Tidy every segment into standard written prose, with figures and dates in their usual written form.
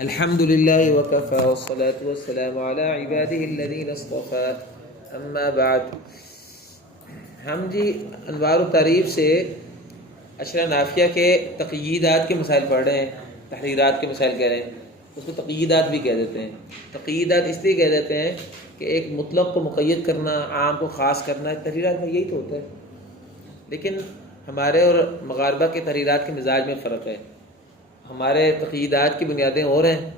الحمد لله وكفى والصلاة والسلام على عباده الذين اصطفى اما بعد. ہم انوار التعریف سے اشرا نافیہ کے تقییدات کے مسائل پڑھ رہے ہیں، تحریرات کے مسائل کہہ رہے ہیں. اس کو تقییدات بھی کہہ دیتے ہیں. تقییدات اس لیے کہہ دیتے ہیں کہ ایک مطلق کو مقید کرنا، عام کو خاص کرنا، تحریرات میں یہی تو ہوتا ہے. لیکن ہمارے اور مغاربہ کے تحریرات کے مزاج میں فرق ہے. ہمارے تقییدات کی بنیادیں اور ہیں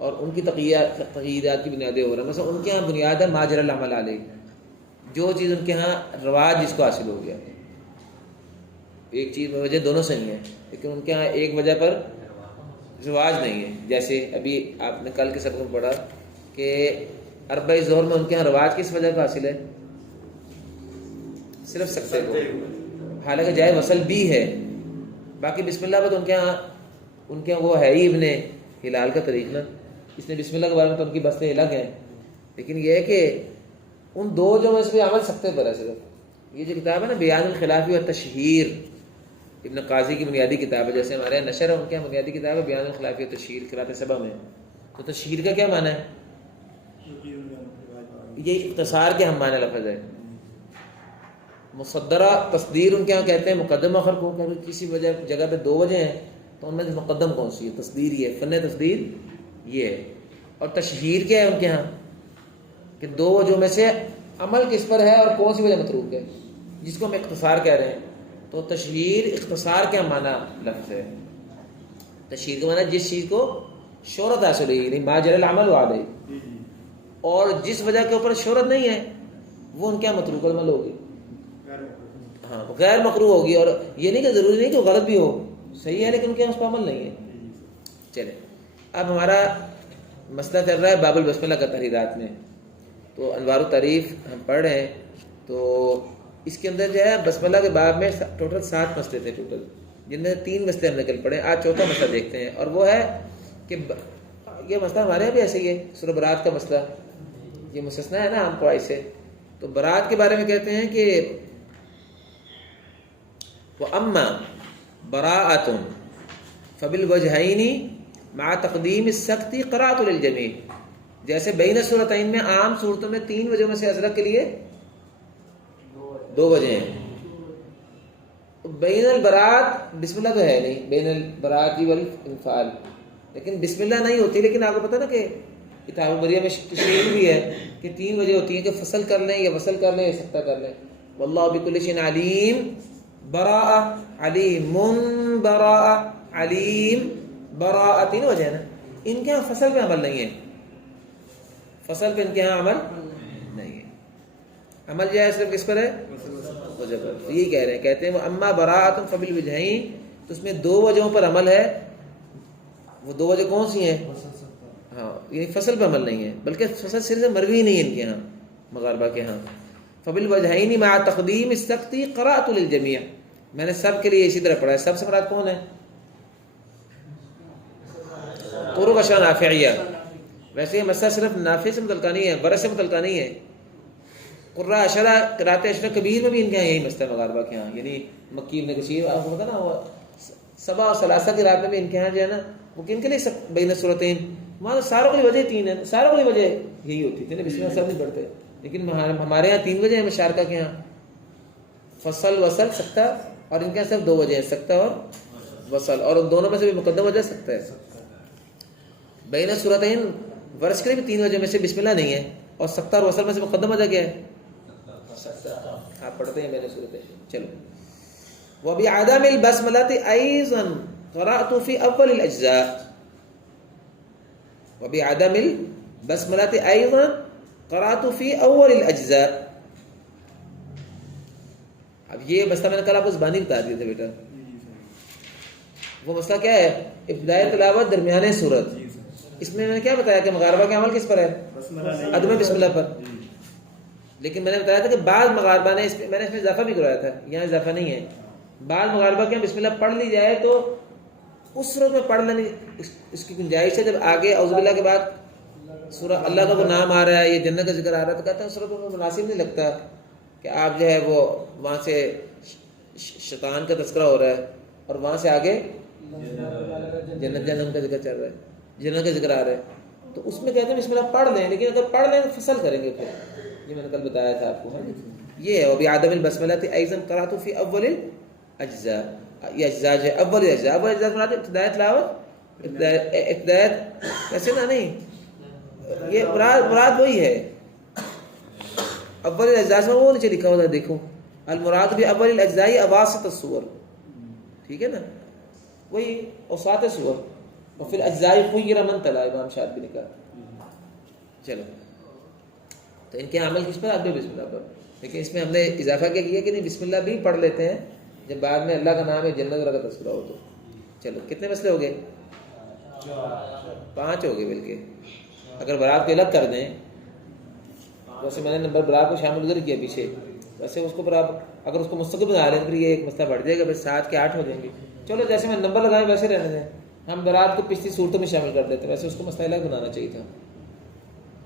اور ان کی تقییدات کی بنیادیں اور ہیں. مثلا ان کے ہاں بنیاد ہے ماجر العمل علیہ، جو چیز ان کے ہاں رواج جس کو حاصل ہو گیا. ایک چیز میں وجہ دونوں صحیح ہیں، لیکن ان کے ہاں ایک وجہ پر رواج نہیں ہے. جیسے ابھی آپ نے کل کے سبق میں پڑھا کہ اربع ظہر میں ان کے ہاں رواج کس وجہ پر حاصل ہے؟ صرف سکتے کو، حالانکہ جائے وصل بھی ہے. باقی بسم اللہ پر تو ان کے وہ ہے ہی ابن ہلال کا طریق نا، اس نے بسم اللہ کے بارے میں تو ان کی بستیں الگ ہیں. لیکن یہ ہے کہ ان دو جو میں اس پہ عمل سکتے پر ہے. صرف یہ جو کتاب ہے نا بیان الخلافی و تشہیر، ابن قاضی کی بنیادی کتاب ہے. جیسے ہمارے یہاں نشر ہے، ان کے یہاں بنیادی کتاب ہے بیان الخلافی و تشہیر، قرات سبع میں. تو تشہیر کا کیا معنی ہے؟ یہ اختصار کے ہم معنی لفظ ہے. مصدرہ تصدیر ان کے یہاں کہتے ہیں مقدم آخر کو. کسی جگہ پہ دو وجہ ہیں تو ان میں مقدم کون سی ہے؟ تصدیر یہ ہے، فن تصدیر یہ ہے. اور تشہیر کیا ہے ان کے ہاں؟ کہ دو وجہوں میں سے عمل کس پر ہے اور کون سی وجہ متروک ہے، جس کو ہم اختصار کہہ رہے ہیں. تو تشہیر اختصار کا معنی لفظ ہے. تشہیر کا معنی جس چیز کو شہرت حاصل ہوئی، یعنی ماجر العمل علیہ، اور جس وجہ کے اوپر شہرت نہیں ہے وہ ان کے یہاں متروک العمل ہوگی. ہاں، غیر مکروہ ہوگی. اور یہ نہیں کہ ضروری نہیں کہ غلط بھی ہو، صحیح ہے لیکن ان کے اس پہ عمل نہیں ہے. چلے اب ہمارا مسئلہ چل رہا ہے باب البسملہ کا تحریرات میں. تو انوار التعریف ہم پڑھ رہے ہیں. تو اس کے اندر جو ہے بسملہ کے باب میں ٹوٹل 7 مسئلے تھے ٹوٹل، جن میں 3 مسئلے ہم نکل پڑے. آج چوتھا مسئلہ دیکھتے ہیں، اور وہ ہے کہ یہ مسئلہ ہمارے یہاں بھی ایسے ہی ہے. سورہ برات کا مسئلہ یہ مستثنیٰ ہے نا عام قواعد سے. تو برات کے بارے میں کہتے ہیں کہ وَأَمَّا بَرَاءَةٌ فَبِالْوَجْهَيْنِ مَعَ تَقْدِيمِ السَّقْطِ قَرَأْتُ لِلْجَمِيعِ. جیسے بین الصورتین میں عام صورتوں میں 3 وجہوں میں سے ازرق کے لیے 2 وجہ ہیں. بین البرات بسم اللہ تو ہے نہیں، بین البراتی والانفعال، لیکن بسم اللہ نہیں ہوتی. لیکن آپ کو پتہ نا کہ کتاب مریہ میں تشریح بھی ہے کہ 3 وجہ ہوتی ہیں کہ فصل کر لیں یا وصل کر لیں یا سکتہ کر لیں. واللہ بکل شیء علیم، براء علیم، براء علیم، براء، 3 وجہ ہے نا. ان کے ہاں فصل پہ عمل نہیں ہے، فصل پہ ان کے ہاں عمل نہیں ہے. عمل جو ہے صرف کس پر ہے؟ وجہ پر. تو یہی کہہ رہے ہیں، کہتے ہیں وہ اما براءۃ فبالوجہین، تو اس میں 2 وجہوں پر عمل ہے. وہ 2 وجہ کون سی ہیں؟ ہاں، یعنی فصل پہ عمل نہیں ہے، بلکہ فصل صرف مروی نہیں ہے ان کے ہاں مغاربہ کے ہاں. فبالوجہین مع تقدیم السقط قرأت للجمیع، میں نے سب کے لیے اسی طرح پڑھا ہے. سب سے مراد کون ہے؟ طرق اشرا نافعیہ. ویسے یہ مسئلہ صرف نافع سے متعلقہ نہیں ہے، برس سے متعلقہ نہیں ہے. قراء اشرا، قرات اشرا کبیر میں بھی ان کے یہاں یہی مسئلہ ہے مغاربہ کے ہاں. یعنی مکی ابن کثیر آپ کو پتہ نا، وہ 7 اور 3 کی رات میں بھی ان کے یہاں جو ہے نا وہ کن کے لیے بین الصورتین، وہاں ساروں کی وجہ 3 ہے، ساروں کی وجہ یہی ہوتی تھی نا، بسم اللہ سب نہیں پڑھتے. لیکن ہمارے یہاں 3 وجہ ہیں مشارکہ کے ہاں، فصل وصل سکتہ. اور ان کے یہاں صرف 2 وجہ ہیں، سکتہ اور وصل، اور ان دونوں میں سے بھی مقدم وجہ سکتہ ہے. بین الصورتین ورش کے لیے بھی 3 وجہ میں سے بسم اللہ نہیں ہے، اور سکتہ اور وصل میں سے مقدم وجہ کیا ہے؟ آپ پڑھتے ہیں بین الصورتین. چلو وبعدم البسملة أيضا قرأت في أول الأجزاء. وبعدم البسملة أيضا قرأت في أول الأجزاء. اب یہ مسئلہ میں نے کل آپ کو زبانی بتا دیا تھا بیٹا. وہ مسئلہ کیا ہے؟ ابتدائی تلاوت درمیانے سورت. اس میں نے کیا بتایا کہ مغاربہ کے عمل کس پر ہے؟ عدم بسم اللہ پر. لیکن میں نے بتایا تھا کہ بعض مغاربہ نے میں نے اس میں اضافہ بھی کرایا تھا، یہاں اضافہ نہیں ہے. بعض مغاربہ کے بسم اللہ پڑھ لی جائے تو اس صورت میں پڑھ لینی اس کی گنجائش ہے. جب آگے اعوذ باللہ کے بعد سورہ اللہ کا وہ نام آ رہا ہے، یہ جنت کا ذکر آ رہا ہے، تو کہتے ہیں اس صورت میں مناسب نہیں لگتا کہ آپ جو ہے وہ وہاں سے شیطان کا تذکرہ ہو رہا ہے اور وہاں سے آگے جنت جہنم کا ذکر چل رہا ہے. جنرل کا ذکر آ رہا ہے تو اس میں کہتے ہیں بسم اللہ پڑھ لیں، لیکن اگر پڑھ لیں تو فصل کریں گے پھر، یہ میں نے کل بتایا تھا آپ کو. یہ ہے وبعدم البسملۃ ایضا قرأت فی اول الاجزاء، یہ اجزاء جو ہے اول الاجزاء، اول اجزاء مراد ابتدائی تلاوت، ابتدائی ایسے نہ نہیں، یہ مراد وہی ہے اول الاجزاء میں وہ نیچے لکھا ہوتا ہے دیکھو، المراد باول الاجزاء اواسط السور، ٹھیک ہے نا، وہی اوساط سور، اور پھر اجزاء خیر من تلا امام شاطبی نے کہا. چلو تو ان کے عمل کس پر؟ اب بسم اللہ پر، لیکن اس میں ہم نے اضافہ کیا کیا کہ نہیں بسم اللہ بھی پڑھ لیتے ہیں جب بعد میں اللہ کا نام ہے جنت والا کا تذکرہ ہو تو. چلو کتنے مسئلے ہو گئے؟ 5 ہو گئے بلکہ اگر برات کو الگ کر دیں، ویسے میں نے نمبر برات کو شامل ادھر کیا پیچھے، ویسے اس کو پر آپ اگر اس کو مستقل بنا لیں پھر یہ ایک مسئلہ بڑھ جائے گا، پھر 7 کے 8 ہو جائیں گے. چلو جیسے میں نمبر لگائے ویسے رہنے دیں، ہم برات کو پچھلی صورتوں میں شامل کر دیتے، ویسے اس کو مسئلہ الگ بنانا چاہیے تھا.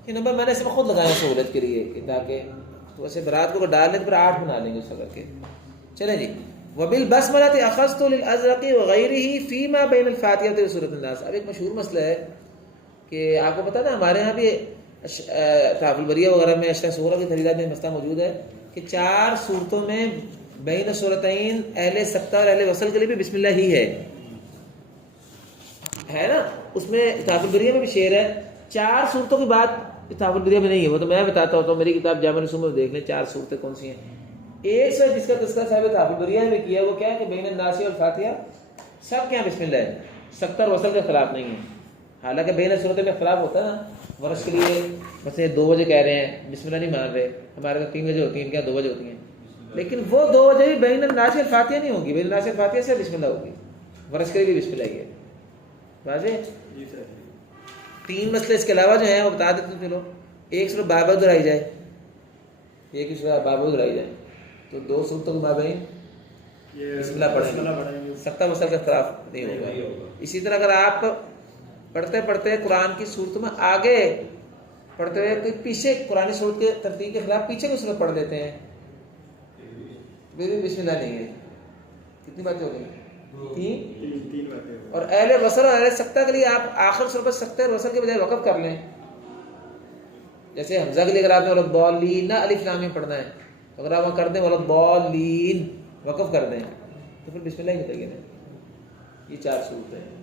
یہ نمبر میں نے اس میں خود لگایا سہولت کے لیے کہ تاکہ تو ویسے برات کو ڈال لیں تو پھر 8 بنا لیں گے اس کر کے. چلیں جی، وبالبسملۃ اخذت للازرق وغیرہ فیما بین الفاتحہ وسورۃ الناس. اب ایک مشہور مسئلہ ہے کہ آپ کو پتہ نا ہمارے یہاں بھی تحف البریہ وغیرہ میں اشرح سورہ کی خریدات میں مسئلہ موجود ہے کہ 4 صورتوں میں بین سورتین اہل سکتہ اور اہل وصل کے لیے بھی بسم اللہ ہی ہے نا. اس میں تحف البریہ میں بھی شعر ہے، 4 صورتوں کی بات تحف البریہ میں نہیں ہے، وہ تو میں بتاتا ہوں، تو میری کتاب جامع الرسوم میں دیکھ لیں 4 صورتیں کون سی ہیں. ایک سے جس کا تذکرہ صاحب تحف البریہ میں کیا وہ کیا ہے کہ بین الناس والفاتحہ سب کے یہاں بسم اللہ ہے، سکتہ اور وصل کے خلاف نہیں ہے. حالانکہ بین صورتیں میں خلاف ہوتا ہے نا، ورش کے لیے بس 2 بجے کہہ رہے ہیں بسم اللہ نہیں مان رہے، ہمارے تو 3 بجے ہوتی ہیں، ان کے یہاں 2 بجے ہوتی ہیں، لیکن وہ 2 بجے بھی بین الناس والفاتحہ نہیں ہوگی، بین الناس والفاتحہ سے بسم اللہ ہوگی، ورش کے لیے بھی بسم اللہ ہی ہے. واضح؟ 3 مسئلے اس کے علاوہ جو ہیں وہ بتا دیتے ہیں. چلو ایک صورت بار دہرائی جائے، ایک ہی صورت بار دہرائی جائے تو 2 صورتوں کے مابین بسم اللہ پڑھیں گے، سکتہ وصل کا اختلاف نہیں ہوگا. اسی طرح اگر آپ پڑھتے پڑھتے قرآن کی صورتوں میں آگے پڑھتے ہوئے کوئی پیچھے قرآن صورت کے ترتیب کے خلاف پیچھے کو صورت پڑھ دیتے ہیں، بسم اللہ نہیں ہے. کتنی باتیں ہو گئی؟ 3 باتیں. اور اہل وصل اور اہل سکتہ کے لیے آپ آخر صورت پر سکتہ اور وصل کے بجائے وقف کر لیں. جیسے حمزہ کے لیے اگر آپ نے ولضالین نہ الف لام میم پڑھنا ہے تو اگر آپ کر دیں ولضالین وقف کر دیں تو پھر بسم اللہ ہی نکلے گا. یہ 4 صورتیں ہیں،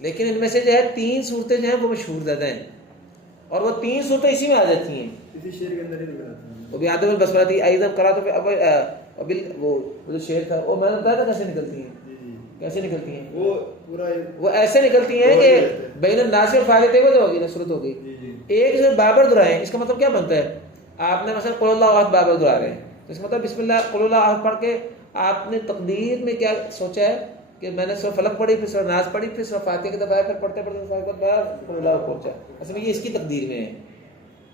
لیکن ان میں سے جو ہے 3 صورتیں جو ہیں وہ مشہور زیادہ ہیں، اور وہ 3 صورتیں اسی میں آ جاتی ہیں. اسی شعر کے اندر ہی نکل آتی ہیں. وہ بھی آدم البسملۃ ایضا قرأت وہ جو شعر تھا وہ میں نے بتایا تھا کیسے نکلتی ہیں. کیسے نکلتی ہیں؟ وہ ایسے نکلتی ہیں کہ بین الناس والفاتحہ وہ جو ہوگی نا صورت ہوگی، ایک سے بابر دہرائیں. اس کا مطلب کیا بنتا ہے؟ آپ نے مثلا قل اللہ احد بابر دہرا رہے ہیں، اس کا مطلب بسم اللہ قل اللہ احد پڑھ کے آپ نے تقدیر میں کیا سوچا ہے کہ میں نے سورہ فلق پڑھی، پھر سورہ ناس پڑھی، پھر سورہ فاتحہ کے دفعہ، پھر پڑھتے قل اللہ پہنچا. اصل میں یہ اس کی تقدیر میں ہے.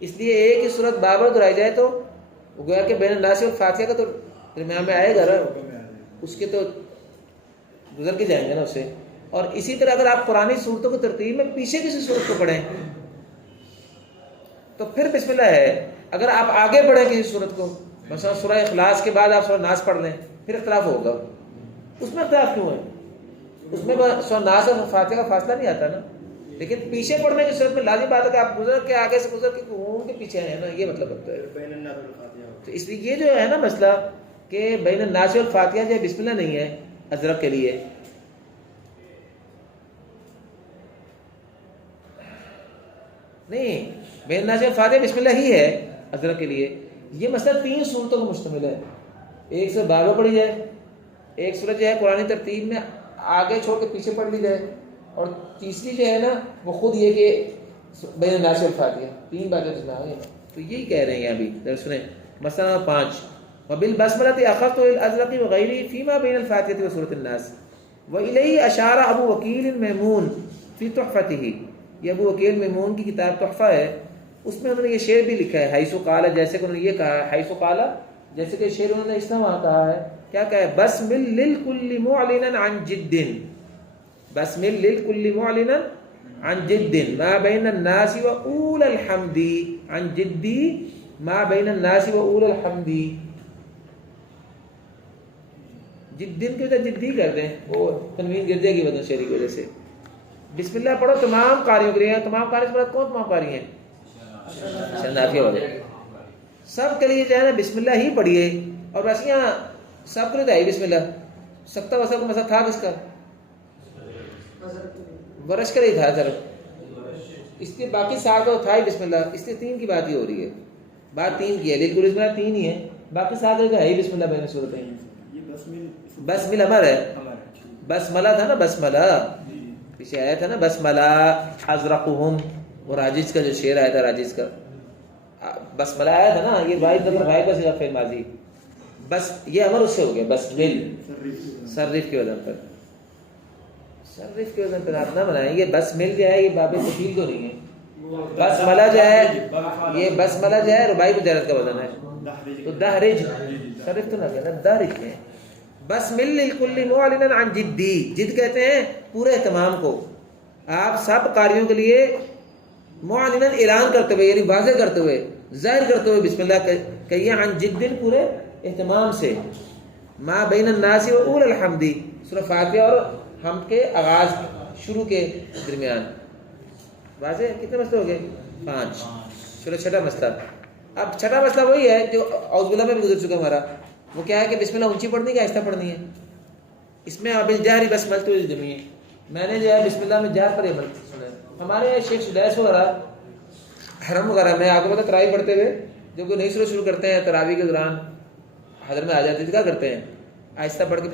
اس لیے ایک ہی صورت بابر دہرائی جائے تو وہ گویا کہ بین الناس والفاتحہ کا تو درمیان میں آئے گا، اس کے تو گزر کے جائیں گے نا اس سے. اور اسی طرح اگر آپ قرآنی صورتوں کی ترتیب میں پیچھے کسی صورت کو پڑھیں تو پھر بسم اللہ ہے. اگر آپ آگے پڑھیں کسی صورت کو، مثلا سورہ اخلاص کے بعد آپ سورہ ناس پڑھ لیں، پھر اختلاف ہوگا. اس میں اختلاف کیوں ہے؟ اس میں سورہ ناس اور فاتحہ کا فاصلہ نہیں آتا نا، لیکن پیچھے پڑھنے کی صورت میں لازم بات ہے کہ آپ گزر کے آگے سے گزر کے گھوم کے پیچھے ہیں نا، یہ مطلب ہوتا ہے. تو اس لیے یہ جو ہے نا مسئلہ کہ بین الناس والفاتحہ جو بسم اللہ نہیں ہے ازرق کے لیے، نہیں بین الناس والفاتحہ بسم اللہ ہی ہے ازرق کے لیے. یہ مسئلہ 3 صورتوں کو مشتمل ہے. ایک سے بابا پڑھی جائے، ایک صورت جو ہے قرآن ترتیب میں آگے چھوڑ کے پیچھے پڑھ لی جائے، اور تیسری جو ہے نا وہ خود یہ کہ بین الناس والفاتحہ. 3 باتیں اس میں آ گئی. تو یہی کہہ رہے ہیں یہاں بھی در سنیں. مسئلہ 5 وبالبسملۃ اخذت للازرق وغیرہ فیما بین الفاتحہ وسورۃ الناس والیہ اشار ابو وکیل میمون فی تحفتہ. یہ ابو وکیل میمون کی کتاب تحفہ ہے، اس میں انہوں نے یہ شعر بھی لکھا ہے، حیث قال، جیسے کہ انہوں نے یہ کہا ہے، حیث قال جیسے کہ شعر انہوں نے اس طرح وہاں کہا ہے. کیا کہا ہے؟ بسمل للکل معلنا عن جد، بسمل للکل معلنا عن جد ما بین الناس واول الحمد، عن جدی ما بین الناس واول الحمد. جدن کی وجہ جدی کر دیں، وہ تنوین گر جائے گی وزن شعری کی وجہ سے. بسم اللہ پڑھو تمام قاریوں کے لیے. تمام قاری سے مراد کون تمام قاری ہیں؟ نافیہ والے. سب کے لیے جو ہے نا بسم اللہ ہی پڑھیے. اور ویسے یہاں سب کے لیے ہے بسم اللہ. سکتا وسا کا مسئلہ تھا کس کا؟ ورش کا لیے تھا سر. اس کے باقی سات تو تھا ہی بسم اللہ. اس سے 3 کی بات ہی ہو رہی ہے. بات 3 کی ہے لیکن بسم اللہ 3 ہی ہے. باقی سات جو ہے ہی بسم اللہ بین صورتیں. بسمل امر ہے. بسملہ تھا نا بسملہ پیچھے آیا تھا نا بسملہ ازرقہم. وہ راجز کا جو شعر آیا تھا راجز کا بسملہ آیا تھا نا. یہ واحد نمبر غائب کا صیغہ فعل ماضی. بس یہ امر اس سے ہو گیا بسمل. صرف کے وزن پر صرف کے وزن پر آپ نہ بنائیں. یہ بسمل جو ہے یہ باب تفعیل تو نہیں ہے. بسملہ جو ہے یہ بسملہ جو ہے رباعی مجرد کا وزن ہے. تو دہرج صرف تو نہ کہنا دہرج ہے. بسمل للکل معلنا عن جدی. جد کہتے ہیں پورے اہتمام کو. آپ سب قاریوں کے لیے معلنا اعلان کرتے ہوئے یعنی واضح کرتے ہوئے ظاہر کرتے ہوئے بسم اللہ کہیے عن جد پورے اہتمام سے. ما بین الناس و اول الحمد سورہ فاتحہ اور حمد کے آغاز شروع کے درمیان. واضح کتنے مسئلے ہو گئے؟ 5. چلو چھٹا مسئلہ. اب چھٹا مسئلہ وہی ہے جو اعوذ باللہ میں بھی گزر چکا ہمارا. وہ کیا ہے کہ بسم اللہ اونچی پڑھنی ہے کہ آہستہ پڑھنی ہے؟ اس میں اب الجہر بسملۃ الجمی ہے. میں نے جو ہے بسم اللہ میں جہر پر عمل سنا ہے. ہمارے شیخ سدیس وغیرہ حرم وغیرہ میں آپ کو پتہ تراویح پڑھتے ہوئے جو کوئی نئی شروع کرتے ہیں تراویح کے دوران حضر میں آ جاتے ہیں کیا کرتے ہیں؟ آہستہ پڑھ کے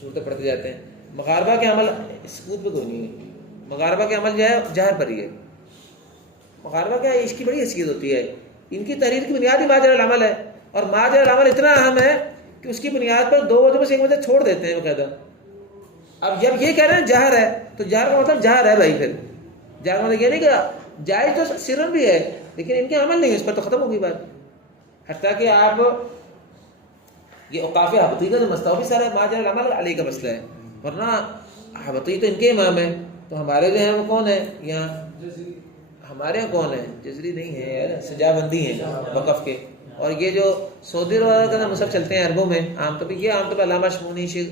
صورتیں پڑھتے جاتے ہیں. مغاربہ کے عمل سکوت پہ کوئی نہیں ہے. مغاربہ کے عمل جو ہے جہر پر ہی ہے. مغاربہ کیا ہے اس کی بڑی حیثیت ہوتی ہے. ان کی تحریر کی بنیاد ہی ماجر العمل ہے. اور ماجر العمل اتنا اہم ہے کہ اس کی بنیاد پر 2 وجہ میں سے ایک وجہ چھوڑ دیتے ہیں باقاعدہ. اب جب یہ کہہ رہے ہیں جہر ہے تو جہر کا مطلب جہر ہے بھائی. پھر جہر کا مطلب یہ نہیں کہ جائز تو سرن بھی ہے لیکن ان کے عمل نہیں ہے اس پر تو ختم ہو گئی بات. حتیٰ کہ آپ یہ اوقاف حبطی کا جو مسئلہ وہ بھی سارا ماجر العمل علی کا مسئلہ ہے. ورنہ حبطی تو ان کے امام ہیں. تو ہمارے جو ہیں وہ کون ہیں یہاں؟ ہمارے یہاں کون ہیں؟ جزری نہیں ہے یار سجاوندی ہیں وقف کے. اور یہ جو سعودی وغیرہ کا مصحف چلتے ہیں عربوں میں عام طور پہ یہ عام طور پہ علامہ شمونی شیخ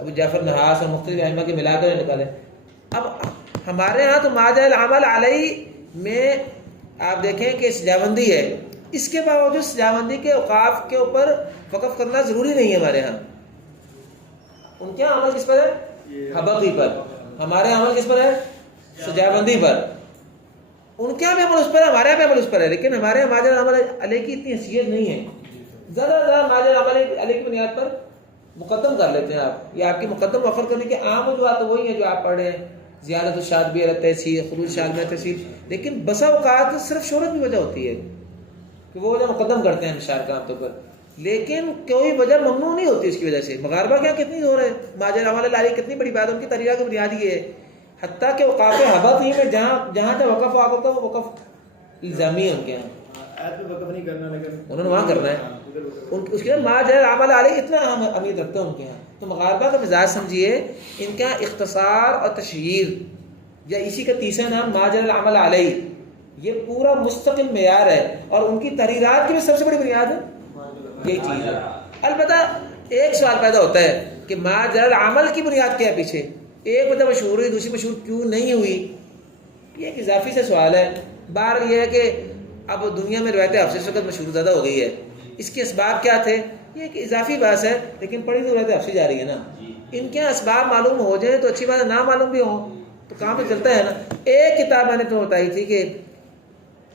ابو جعفر نحاس اور مختلف ائمہ کے ملا کر نکالے. اب ہمارے ہاں تو ماجر العمل علیہ میں آپ دیکھیں کہ سجاوندی ہے. اس کے باوجود سجاوندی کے اوقاف کے اوپر وقف کرنا ضروری نہیں ہے ہمارے ہاں. ان کے عمل کس پر ہے؟ حبقی پر. ہمارے عمل کس پر ہے؟ سجاوندی پر. ان کے بھی عمل اس پر ہے ہمارے بھی عمل اس پر ہے. لیکن ہمارے ماجر العمل علیہ کی اتنی حیثیت نہیں ہے. زیادہ زیادہ ماجر العمل علیہ کی بنیاد پر مقدم کر لیتے ہیں آپ. یہ آپ کی مقدم مؤخر کرنے کے عام وجوہات وہی ہیں جو آپ پڑھ رہے ہیں. زیادت الشاذبی علی التحصیل خروج شاذ علی تحصیل. لیکن بسا اوقات صرف شہرت کی وجہ ہوتی ہے کہ وہ وجہ مقدم کرتے ہیں اشار کا عام طور پر. لیکن کوئی وجہ ممنوع نہیں ہوتی اس کی وجہ سے. مغاربہ کیا کتنی زور ہے ماجر العمل علیہ کتنی بڑی بات. ان کی تحریرہ کی بنیاد یہ ہے. حتیٰ کہ اوقاف حبط ہی میں جہاں وقف ہوا کرتا وہ وقف الزامی ہے ان کے یہاں. انہوں نے وہاں کرنا ہے. اس کے ماجر العمل علیہ اتنا اہمیت رکھتے ہیں ان کے یہاں. تو مغاربہ کا مزاج سمجھیے ان کا اختصار اور تشہیر یا اسی کا تیسرا نام ماجر العمل علیہ یہ پورا مستقل معیار ہے. اور ان کی تحریرات کی بھی سب سے بڑی بنیاد ہے یہی چیز ہے. البتہ ایک سوال پیدا ہوتا ہے کہ ماجر العمل کی بنیاد کیا ہے پیچھے. ایک وجہ مشہور ہوئی دوسری مشہور کیوں نہیں ہوئی یہ ایک اضافی سے سوال ہے. بہرحال یہ ہے کہ اب دنیا میں روایت حفص اس وقت مشہور زیادہ ہو گئی ہے. اس کے اسباب کیا تھے یہ ایک اضافی بحث ہے. لیکن پڑھی تو روایت حفص جا رہی ہے نا. ان کے اسباب معلوم ہو جائیں تو اچھی بات ہے. نہ معلوم بھی ہوں تو کام تو چلتا ہے نا. ایک کتاب میں نے تو بتائی تھی کہ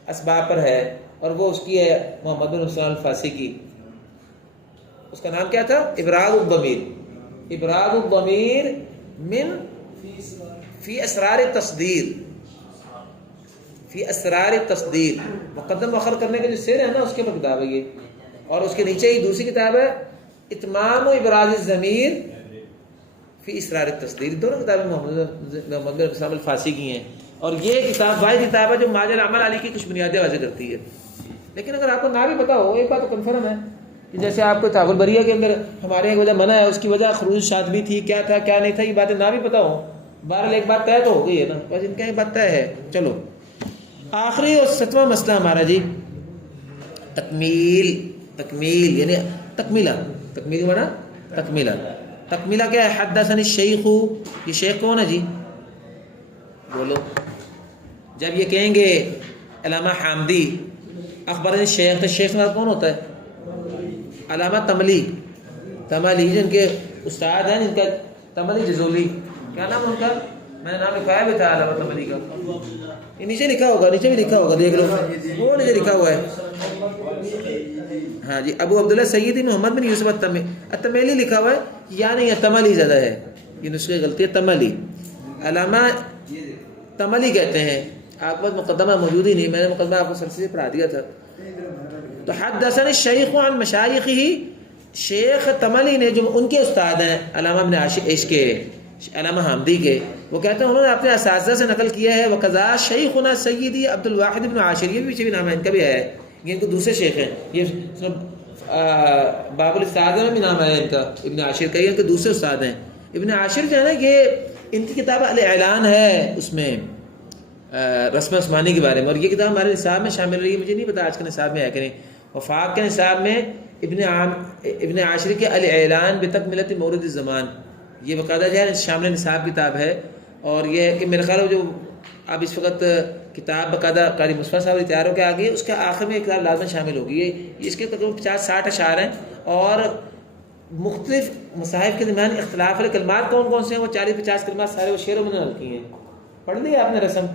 اسباب پر ہے اور وہ اس کی ہے محمد بن حسین الفاسی کی. اس کا نام کیا تھا؟ ابراز الضمیر. ابراز الضمیر من فی اسرار التصدیر. فی اسرار التصدیر مقدم مؤخر کرنے کے جو سیر ہے نا اس کے پر کتاب ہے یہ. اور اس کے نیچے ہی دوسری کتاب ہے اتمام ابراز الضمیر فی اسرار التصدیر. دونوں کتابیں محمد بن حسین الفاسی کی ہیں. اور یہ کتاب واحد کتاب ہے جو ماجر العمل علی کی کچھ بنیادیں واضح کرتی ہے. لیکن اگر آپ کو نہ بھی پتا ہو ایک بات تو کنفرم ہے کہ جیسے آپ کو تعاقل بریہ کے اندر ہمارے ایک وجہ منع ہے اس کی وجہ خروج شاذبی تھی کیا تھا کیا نہیں تھا یہ باتیں نہ بھی پتا ہو. بہرحال ایک بات طے تو ہو گئی ہے نا. بس ان کا ایک بات طے ہے. چلو آخری اور 7واں مسئلہ ہمارا جی تکمیل. تکمیل یعنی تکمیلہ. تکمیل مانا تکمیلہ. تکمیلہ کیا ہے؟ حدثنی الشیخ. یہ شیخ کون ہے جی؟ بولو. جب یہ کہیں گے علامہ حامدی اخبرنی شیخ، تو شیخ سے کون ہوتا ہے؟ علامہ تملی. تملی جن کے استاد ہیں، جن کا تملی جزولی، کیا نام ان کا؟ میں نے نام لکھایا بھی تھا علامہ تملی کا. یہ نیچے لکھا ہوگا، نیچے بھی لکھا ہوگا، دیکھ لو وہ نیچے لکھا ہوا ہے. ہاں جی، ابو عبداللہ سیدی محمد بن یوسف التمیلی لکھا ہوا ہے، یا نہیں تملی زیادہ ہے، یہ نسخے غلطی ہے. تملی علامہ تملی کہتے ہیں. آپ کو مقدمہ موجود ہی نہیں، میں نے مقدمہ آپ کو سر سے پڑھا دیا تھا. تو حدثنا الشیخ عن مشایخہ، شیخ تملی نے جو ان کے استاد ہیں علامہ ابن عاشر کے، علامہ حامدی کے، وہ کہتے ہیں انہوں نے اپنے اساتذہ سے نقل کیا ہے. وقضا شیخنا سیدی عبد الواحد بن عاشر، یہ بھی پیچھے بھی نام ہے ان کا بھی ہے، یہ ان کو دوسرے شیخ ہیں. یہ باب الاستعاذہ میں بھی نام ہے ان کا، ابن عاشر کا، یہ ان کے دوسرے استاد ہیں. ابن عاشر جو ہے نا، یہ ان کی کتاب الاعلان ہے، اس میں رسم عثمانی کے بارے میں، اور یہ کتاب ہمارے نصاب میں شامل رہی ہے. مجھے نہیں پتا آج کے نصاب میں ہے کہ نہیں. وفاق کے نصاب میں ابن عاشر کے الاعلان بتکملۃ مورد الزمان، یہ باقاعدہ جو ہے شامل نصاب کتاب ہے. اور یہ ہے کہ میرے خیال میں جو اب اس وقت کتاب باقاعدہ قاری مصطفیٰ صاحب تیار ہو کے آ گئی ہے، اس کے آخر میں ایک کتاب لازم شامل ہوگی. یہ اس کے تقریباً 50-60 اشعار ہیں، اور مختلف مصاحف کے درمیان اختلاف ہے. کلمات کون کون سے ہیں؟ وہ 40-50 کلمات سارے وہ شعروں میں نقل کی ہیں. پڑھ لی آپ نے رسم؟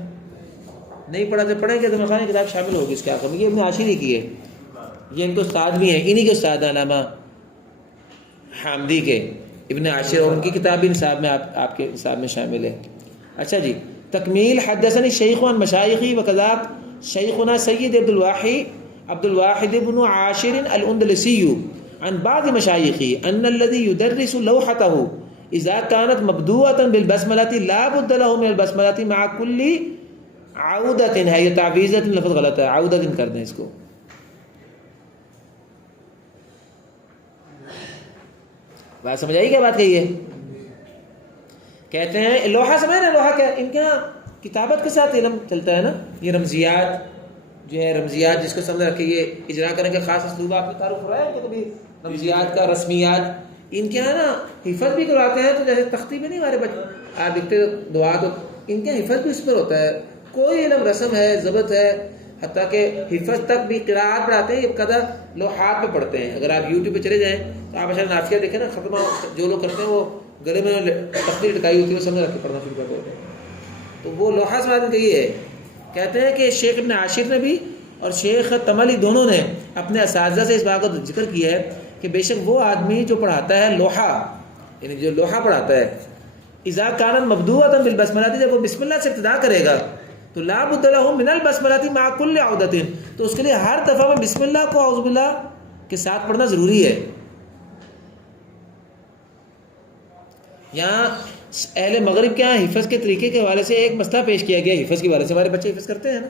نہیں پڑھا تو پڑھیں گے تو مخانی کتاب شامل ہوگی اس کے آخر میں. یہ ابن عاشر ہی کی ہے، یہ ان کے استاد بھی ہیں، انہی کے استاد ہیں علامہ حامدی کے، ابن عاشر، اور ان کی کتاب بھی نصاب میں آپ کے نصاب میں شامل ہے. اچھا جی، تکمیل. حدثني الشيخ عن مشايخه وكذا شيخنا سيد عبد الواحد بن عاشر الأندلسي عن بعض مشايخه أن الذي يدرس لوحته إذا كانت مبدوءة بالبسملة لا بد له من البسملة مع كل عودة. ہے یہ تعویذۃ لفظ غلط ہے، عودۃ کر دیں اس کو. بات سمجھ آئی کیا بات کہی ہے؟ کہتے ہیں لوحہ سمجھ رہے، لوحہ کیا ان کے یہاں کتابت کے ساتھ علم چلتا ہے نا. یہ رمزیات جو ہے، رمزیات جس کو سمجھ رکھے، یہ اجرا کرنے کا خاص اسلوب آپ نے تعارف ہو رہا ہے کہ کبھی رمزیات کا، رسمیات ان کے یہاں نا حفظ بھی کرواتے ہیں. تو جیسے تختی میں نہیں ہمارے بچے آپ لکھتے دعا، تو ان کے حفظ بھی اس پر ہوتا ہے. کوئی علم رسم ہے، ضبط ہے، حتیٰ کہ حفظ تک بھی قراءت پڑھاتے ہیں. یہ قدر لوحات پہ پڑھتے ہیں. اگر آپ یوٹیوب پہ چلے جائیں تو آپ اشارہ نافیہ دیکھیں نا، ختمہ جو لوگ کرتے ہیں وہ گلے میں تختی لٹکائی ہوتی ہے، وہ سمجھ رکھ کے پڑھنا شروع کر دیتے ہیں. تو وہ لوحہ سماعت کا یہ ہے. کہتے ہیں کہ شیخ ابن عاشر نے بھی اور شیخ تملی دونوں نے اپنے اساتذہ سے اس بات کا ذکر کیا ہے کہ بے شک وہ آدمی جو پڑھاتا ہے لوحہ، یعنی جو لوحہ پڑھاتا ہے، اذا کانت مبدوءۃ بالبسملۃ، جب وہ بسم اللہ سے ابتدا کرے گا تو لا بد له من البسملۃ مع كل عودۃ، تو اس کے لیے ہر دفعہ میں بسم اللہ کو اعوذ باللہ کے ساتھ پڑھنا ضروری ہے. یہاں اہل مغرب کے یہاں حفظ کے طریقے کے حوالے سے ایک مسئلہ پیش کیا گیا. حفظ کے حوالے سے ہمارے بچے حفظ کرتے ہیں نا،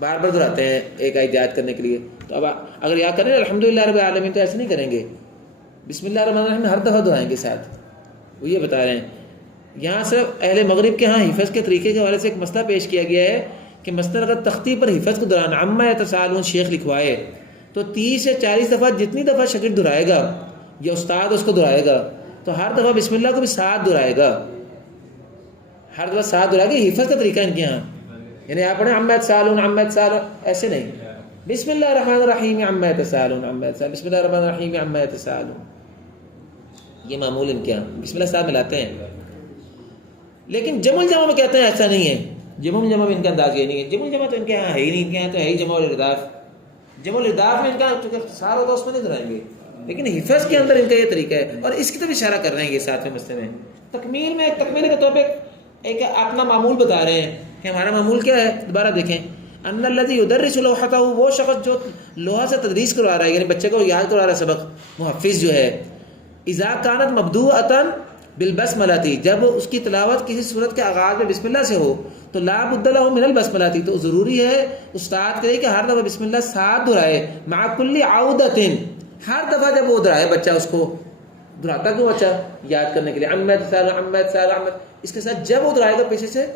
بار بار دہراتے ہیں ایک آیت یاد کرنے کے لیے. تو اب اگر یاد کریں الحمدللہ رب العالمین، تو ایسے نہیں کریں گے. بسم اللہ الرحمن الرحیم ہر دفعہ دہرائیں گے ساتھ. وہ یہ بتا رہے ہیں یہاں صرف اہل مغرب کے ہاں حفظ کے طریقے کے حوالے سے ایک مسئلہ پیش کیا گیا ہے کہ مثلاً اگر تختی پر حفظ کو دہرانا، عما یتساءلون شیخ لکھوائے، تو 30 سے 40 دفعہ جتنی دفعہ شاگرد دہرائے گا یا استاد اس کو دہرائے گا، تو ہر دفعہ بسم اللہ کو بھی ساتھ دہرائے گا. ہر دفعہ ساتھ دہرائے گا. حفظ کا طریقہ ان کے یہاں، یعنی آپ پڑھیں عما یتساءلون عما یتساءلون، ایسے نہیں. بسم اللہ الرحمن الرحیم عما یتساءلون عما یتساءلون، بسم اللہ الرحمن الرحیم عما یتساءلون. یہ معمول ان کے یہاں بسم اللہ ساتھ ملاتے ہیں. لیکن جمع الجمع میں کہتے ہیں ایسا نہیں ہے. جمع الجمع میں ان کا انداز یہ نہیں ہے. جمع الجمع تو ان کے یہاں ہے ہی نہیں. ان کے یہاں تو ہے ہی جمع الارداف. جمع الارداف میں ان کا چونکہ اختصار ہوگا اس میں نہیں دہرائیں گے، لیکن حفظ کے اندر ان کا یہ طریقہ ہے. اور اس کی طرف اشارہ کر رہے ہیں یہ ساتھ میں مسئلے میں. تکمیل کے طور پہ ایک اپنا معمول بتا رہے ہیں کہ ہمارا معمول کیا ہے. دوبارہ دیکھیں، ان الذی یدرس لوحتہ، وہ شخص جو لوحہ سے تدریس کروا رہا ہے، یعنی بچے کو یاد کروا رہا ہے سبق، محفظ جو ہے، اذا کانت مبدوءۃ بالبسملۃ، جب اس کی تلاوت کسی صورت کے آغاز میں بسم اللہ سے ہو، تو لا بد له من البسملۃ، تو ضروری ہے استاد کے لیے کہ ہر دفعہ بسم اللہ ساتھ دہرائے، مع کل عودۃ، ہر دفعہ جب وہ دہرائے بچہ اس کو دہراتا کیوں بچہ یاد کرنے کے لیے، عما یتساءلون عما یتساءلون، اس کے ساتھ جب وہ دہرائے گا پیچھے سے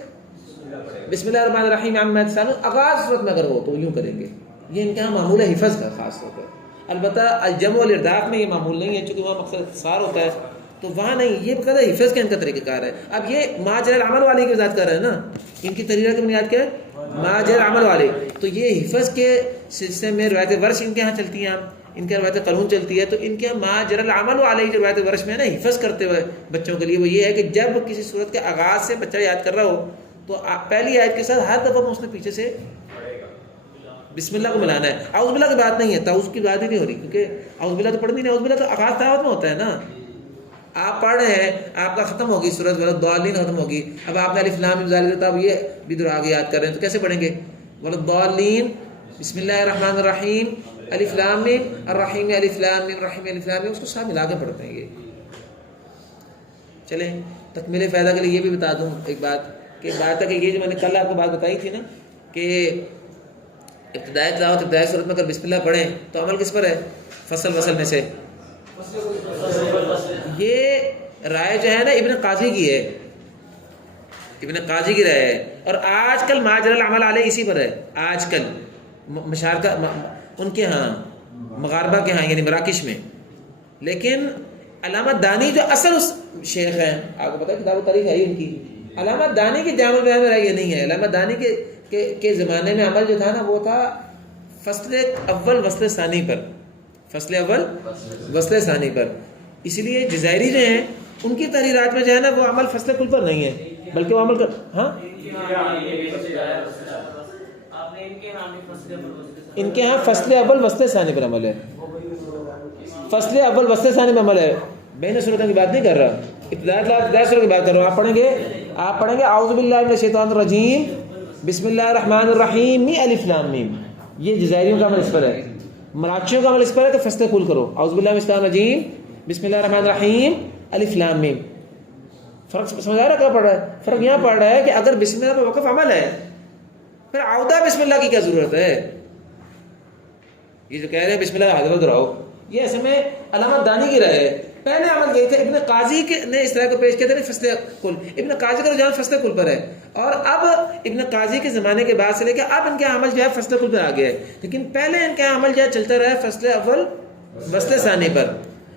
بسم اللہ الرحمن الرحیم عما یتساءلون، آغاز صورت میں اگر ہو تو یوں کریں گے. یہ ان کے یہاں معمول ہے حفظ کا خاص طور پر. البتہ الجمع والارداف میں یہ معمول نہیں ہے، چونکہ وہاں مقصد اختصار ہوتا ہے. تو وہاں نہیں، یہ بقاعدہ حفظ کا ان کا طریقہ کار ہے. اب یہ ماجر العمل والے کی وضاحت کر رہے ہیں نا، ان کی تحریرات کی بنیاد کیا ہے؟ ماجر العمل والے. تو یہ حفظ کے سلسلے میں روایت ورش ان کے ہاں چلتی ہیں، ان کے روایت قانون چلتی ہے. تو ان کے ماجر العمل والے جو روایت ورش میں ہے نا حفظ کرتے ہوئے بچوں کے لیے، وہ یہ ہے کہ جب کسی صورت کے آغاز سے بچہ یاد کر رہا ہو تو پہلی آیت کے ساتھ ہر دفعہ میں اس نے پیچھے سے بسم اللہ کو ملانا ہے. اعوذ باللہ کی بات نہیں ہے، تعوذ کی بات ہی نہیں ہو رہی، کیونکہ اعوذ باللہ تو پڑھنی نہیں. اعوذ باللہ تو آغاز دعوت میں ہوتا ہے نا. آپ پڑھ رہے ہیں، آپ کا ختم ہوگی سورۃ والضالین ختم ہوگی، اب آپ نے الف لام میم ذالک، اب یہ بھی دور آگے یاد کر رہے ہیں تو کیسے پڑھیں گے؟ والضالین بسم اللہ الرحمن الرحیم الف لام میم الرحیم الف لام میم الرحیم الف لام میم، اس کو ساتھ ملا کے پڑھتے ہیں. یہ چلیں تکمیل فائدہ کے لیے یہ بھی بتا دوں ایک بات، کہ بات ہے کہ یہ جو میں نے کل آپ کو بات بتائی تھی نا کہ ابتدائی تلاوت ابتدائی صورت میں اگر بسم اللہ پڑھیں تو عمل کس پر ہے؟ فصل وصل میں سے. یہ رائے جو ہے نا ابن قاضی کی ہے، ابن قاضی کی رائے ہے. اور آج کل ماجر العمل علیہ اسی پر ہے. آج کل مشارکہ ان کے ہاں مغاربہ کے ہاں یعنی مراکش میں. لیکن علامہ دانی جو اصل اس شیخ ہیں، آپ کو پتہ ہے کتاب تاریخ ہے ان کی، علامہ دانی کی جامع البیان میں رائے یہ نہیں ہے. علامہ دانی کے زمانے میں عمل جو تھا نا وہ تھا فصل اول وصل ثانی پر، فصل اول وصل ثانی پر. اس لیے جزائری جو ہیں ان کی تحریرات میں جو ہے نا وہ عمل فصل کل پر نہیں ہے، بلکہ وہ عمل کر ہاں ان کے ہاں فصل اول وصل ثانی پر عمل ہے. فصل اول وصل ثانی پر عمل ہے. بین صورتوں کی بات نہیں کر رہا، ابتدائی صورت کی بات کر رہا ہوں. آپ پڑھیں گے اعوذ باللہ من الشیطان الرجیم بسم اللہ الرحمن الرحیم الف لام میم. یہ جزائریوں کا عمل اس پر ہے. مراکشیوں کا عمل اس پر ہے کہ فصل کل کرو، اعوذ باللہ من الشیطان الرجیم بسم اللہ الرحمن الرحیم الف لام میم. فرق سمجھ آ رہا ہے؟ کیا پڑھ رہا ہے؟ فرق یہاں پڑھ رہا ہے کہ اگر بسم اللہ پہ وقف عمل ہے پھر عودہ بسم اللہ کی کیا ضرورت ہے؟ یہ جو کہہ رہے ہیں بسم اللہ حضرت دہراؤ، یہ اصل میں علامہ دانی کی رائے ہے. پہلے عمل یہی تھا، ابن قاضی نے اس طرح کو پیش کیا تھا فصل کل. ابن قاضی کا رجحان فصل کل پر ہے، اور اب ابن قاضی کے زمانے کے بعد سے لے کے اب ان کے عمل جو ہے فصل کل پر آ گیا ہے. لیکن پہلے ان کا عمل جو ہے چلتا رہا ہے فصل اول وصل ثانی پر.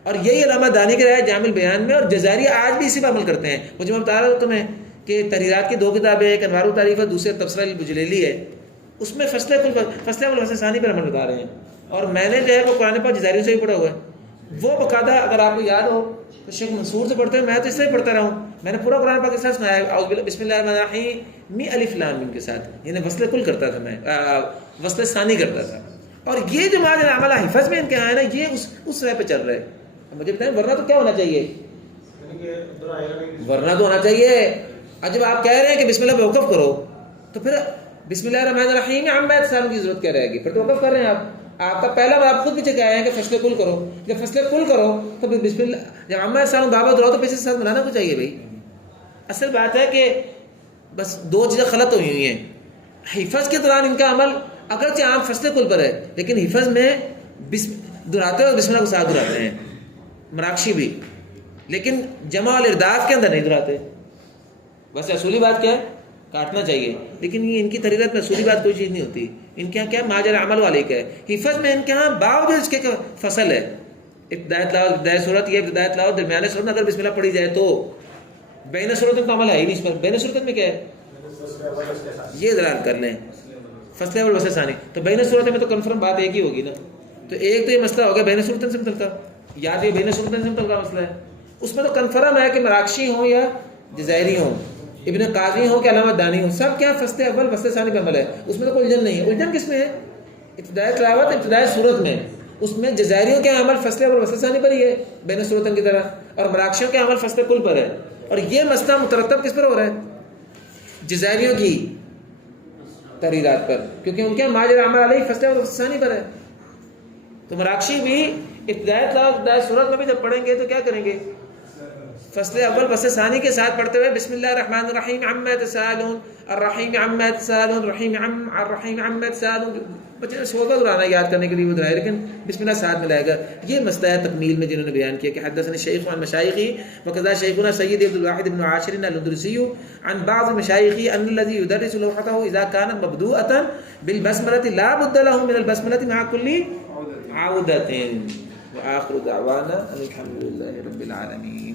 اور یہی علامہ دانی کی رائے ہے جامع البیان میں. اور جزائری آج بھی اسی پر عمل کرتے ہیں. مجھے میں بتا رہا ہوں تمہیں کہ تحریرات کی 2 کتابیں، ایک انوار التعریف ہے، دوسری تبصرہ البجلیلی ہے. اس میں فصل کل پر فصل اول وصل ثانی پر عمل بتا رہے ہیں. اور میں نے جو ہے وہ قرآن پاک جزائریوں سے بھی پڑھا ہوا ہے. وہ باقاعدہ اگر آپ کو یاد ہو تو شیخ منصور سے پڑھتے ہیں، میں تو اس سے ہی پڑھتا رہا ہوں. میں نے پورا قرآن پاک کے ساتھ سنایا ہے بسم اللہ الرحمن الرحیم الف لام میم کے ساتھ، یعنی وصل کل کرتا تھا میں، وصل ثانی کرتا تھا. اور یہ جو ماجر العمل حفظ میں ان کے ہے نا یہ اس رائے پہ چل رہا ہے. مجھے بتائیں ورنہ تو کیا ہونا چاہیے؟ ورنہ تو ہونا چاہیے جب آپ کہہ رہے ہیں کہ بسم اللہ پہ وقف کرو تو پھر بسم اللہ الرحمن الرحیم عما یتساءلون کی ضرورت کیا رہے گی؟ پھر تو وقف کر رہے ہیں آپ کا پہلا آپ خود پیچھے کہہ رہے ہیں کہ فصل کل کرو. جب فصل کل کرو تو پھر بسم اللہ جب عما یتساءلون بابا دراؤ تو پیچھے سے ساتھ ملانا کو چاہیے بھائی. اصل بات ہے کہ بس 2 چیزیں غلط ہوئی ہیں. حفظ کے دوران ان کا عمل اگرچہ عام فصل کل پر ہے لیکن حفظ میں دہراتے اور بسم اللہ کو ساتھ دہراتے ہیں مراکشی بھی، لیکن جمع اور ارداف کے اندر نہیں دہراتے. ویسے اصولی بات کیا ہے؟ کاٹنا چاہیے. لیکن یہ ان کی تحریرات میں اصولی بات کوئی چیز نہیں ہوتی. ان کے یہاں کیا ماجر عمل والے کا ہے. حفظ میں ان کے یہاں باوجود اس کے فصل ہے. ابتدائی تلاوت ابتدائی صورت، یہ ابتدائی تلاوت درمیانی صورت میں اگر بسم اللہ پڑھی جائے تو بین صورتوں کا عمل ہے ہی نہیں اس پر. بین صورت میں کیا ہے یہ دلال کر لیں فصل اول وصل ثانی. تو بین صورت میں تو کنفرم بات ایک ہی ہوگی نا. تو ایک تو یہ مسئلہ ہو گیا بین صورت سے متعلقہ، یاد یہ بین صورت سے متعلقہ مسئلہ ہے. اس میں تو کنفرم ہے کہ مراکشی ہوں یا جزائری ہوں، ابن قاضی ہوں کہ علامہ دانی ہوں، سب کیا فصل اول وصل ثانی پہ عمل ہے. اس میں تو کوئی الجھن نہیں ہے. الجھن کس میں ہے؟ ابتدائی تلاوت ابتدائی صورت میں. اس میں جزائریوں کے عمل فصل اول وصل ثانی پر ہی ہے بین صورتوں کی طرح، اور مراکشیوں کے عمل فصل کل پر ہے. اور یہ مسئلہ مترتب کس پر ہو رہا ہے؟ جزائریوں کی تحریرات پر، کیونکہ ان کے ماجر عمل علیہ فصل اول وصل ثانی پر ہے. تو مراکشی بھی ابتدائی تلاوت ابتدائی صورت میں بھی جب پڑھیں گے تو کیا کریں گے؟ فصل اول وصل ثانی کے ساتھ پڑھتے ہوئے بسم اللہ الرحمن الرحیم عما یتساءلون الرحیم عما یتساءلون الرحیم عما یتساءلون. بچے نے سوگا دہرانا یاد کرنے کے لیے وہ دہرائے لیکن بسم اللہ ساتھ ملائے گا. یہ مسئلہ ہے تکمیل میں جنہوں نے بیان کیا کہ حدثنا الشیخ عن مشایخی وکذا شیخنا سید عبد الواحد بن عاشر الاندلسی عن بعض مشایخی ان الذي يدرس لوحته اذا كانت مبدوءة بالبسملة لا بد له من البسملة مع كل عودة. وآخر دعوانا الحمد لله رب العالمين.